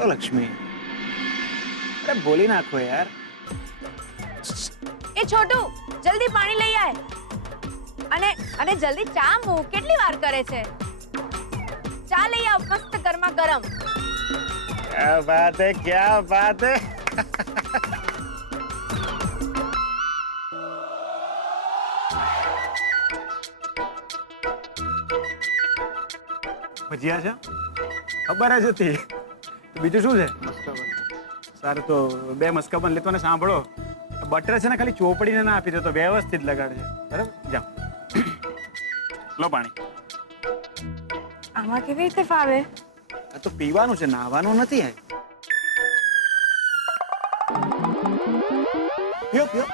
બોલો લક્ષ્મી, અરે બોલી નાખો યાર. એ છોટુ, જલ્દી પાણી લઈ આય. અને જલ્દી ચા મૂક. કેટલી વાર કરે છે? ચા લઈ આવ, મસ્ત ગરમા ગરમ. ક્યા બાત હે, ક્યા બાત હે. ભજીયા છે? ખબર જ હતી. બીજું શું છે? સારું, તો બે મસ્કા પણ લેતો ને સાંભળો, બટર છે ને ખાલી ચોપડીને ના આપી દો તો વ્યવસ્થિત લગાડજે, બરાબર? જાઓ. લો પાણી. આમાં કેવી રીતે ફાવે? આ તો પીવાનું છે, નાહવાનું નથી. પીઓ પીઓ.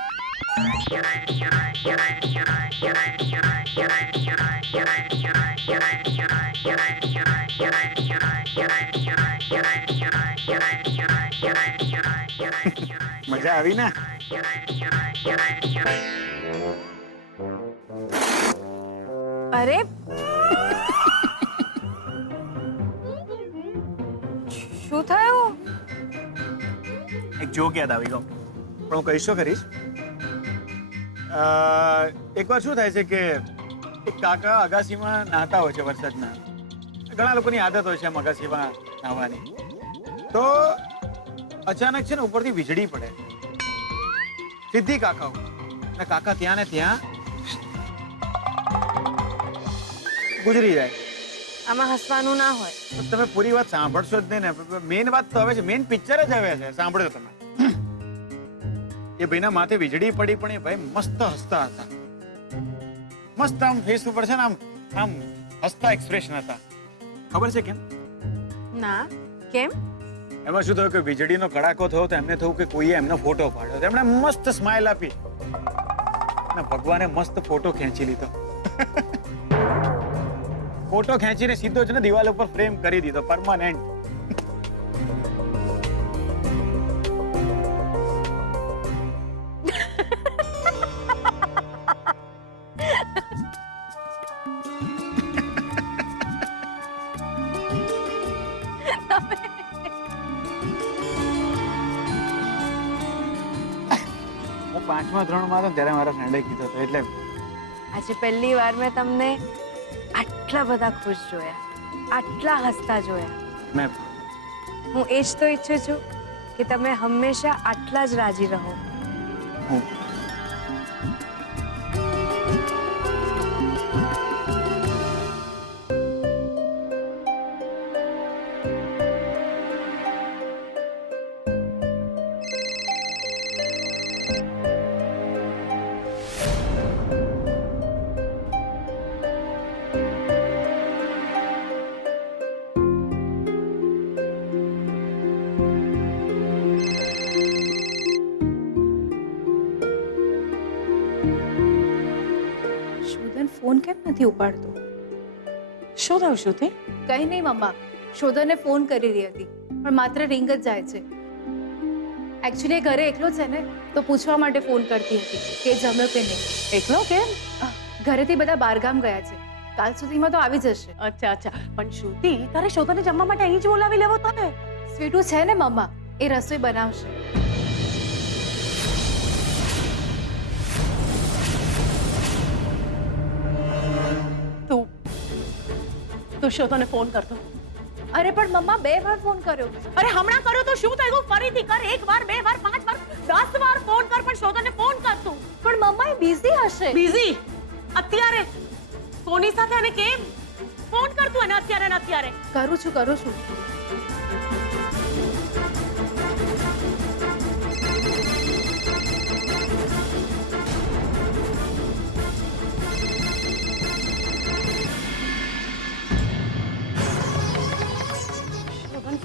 મજા આવી ને? અરે શું થયું? એક જોક યાદ આવી ગયો, પણ હું કહીશ તો ખરીશ. એકવાર શું થાય છે કે એક કાકા અગાસીમાં નાહતા હોય છે વરસાદના. ઘણા લોકોની આદત હોય છે આમ અગાસીમાં નાહવાની. તો અચાનક છે ને ઉપરથી વીજળી પડે સીધી કાકા ઉપર, અને કાકા ત્યાં ને ત્યાં ગુજરી જાય. આમાં હસવાનું ના હોય. તો તમે પૂરી વાત સાંભળશો જ નહીં ને. મેઇન વાત તો હવે છે, મેઇન પિક્ચર જ હવે છે, સાંભળજો તમે. એ ભાઈના માથે વીજળી પડી, પણ એ ભાઈ મસ્ત હસતા હતા. મસ્ત આમ ફેસ ઉપર છે ને આમ હસતા એક્સપ્રેશન હતા. ખબર છે કેમ? ના, કેમ? એમાં શું થયું કે વીજળીનો કડાકો થયો તો એમને થયું કે કોઈએ એમનો ફોટો પાડ્યો. એમણે મસ્ત સ્માઇલ આપી અને ભગવાને મસ્ત ફોટો ખેંચી લીધો. ફોટો ખેંચીને સીધો જ ને દિવાલ ઉપર ફ્રેમ કરી દીધો, પરમાનન્ટ. હું 5મા ધોરણમાં હતો ત્યારે મારા ફ્રેન્ડે કીધો હતો, એટલે આજે પહેલી વાર મેં તમને આટલા બધા ખુશ જોયા, આટલા હસતા જોયા. મેં હું એ જ તો ઈચ્છું છું કે તમે હંમેશા આટલા જ રાજી રહો. હું ફોન કેમ નથી ઉપાડતો? શું થયું શ્રુતિ? કઈ નહીં મમ્મા, શોધનને ફોન કરી રહી હતી પણ માત્ર રિંગ જ જાય છે. એકચ્યુઅલી ઘરે એકલો છે ને, તો પૂછવા માટે ફોન કરતી હતી કે જમ્યો કે નહીં. એકલો કેમ? ઘરેથી બધા બહારગામ ગયા છે, કાલ સુધીમાં તો આવી જશે. અચ્છા અચ્છા, પણ શ્રુતિ તારે શોધાને જમવા માટે અહીં જ બોલાવી લેવો તો ને. સ્વીટુ છે ને મમ્મા, એ રસોઈ બનાવશે. તું શોધાને ફોન કરતો. અરે પણ મમ્મા 2 વાર ફોન કર્યો. અરે હમણાં કર્યો તો શું થયું? ફરીથી કર. 1 વાર, 2 વાર, 5 વાર, 10 વાર ફોન કર, પણ શોધાને ફોન કર તું. પણ મમ્મા એ બિઝી હશે. બિઝી? અત્યારે કોની સાથે અને કેમ? ફોન કર તું એને અત્યારે ને અત્યારે. કરું છું.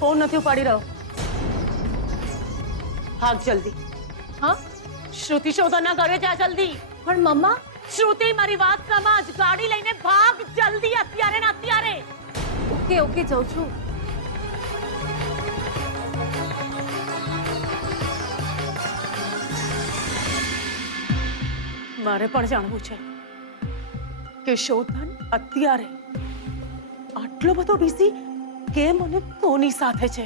ફોન નથી ઉપાડી રહ્યો. ભાગ જલ્દી. હા શ્રુતિ શોધાના ઘરે જા જલ્દી. પણ મમ્મા, શ્રુતિ મારી વાત સમજ. ગાડી લઈને ભાગ જલ્દી, અત્યારે ને અત્યારે. ઓકે જાઉં છું. મારે પણ જાણવું છે કે શોધન અત્યારે આટલો બધો બિઝી કેમ અને કોની સાથે છે.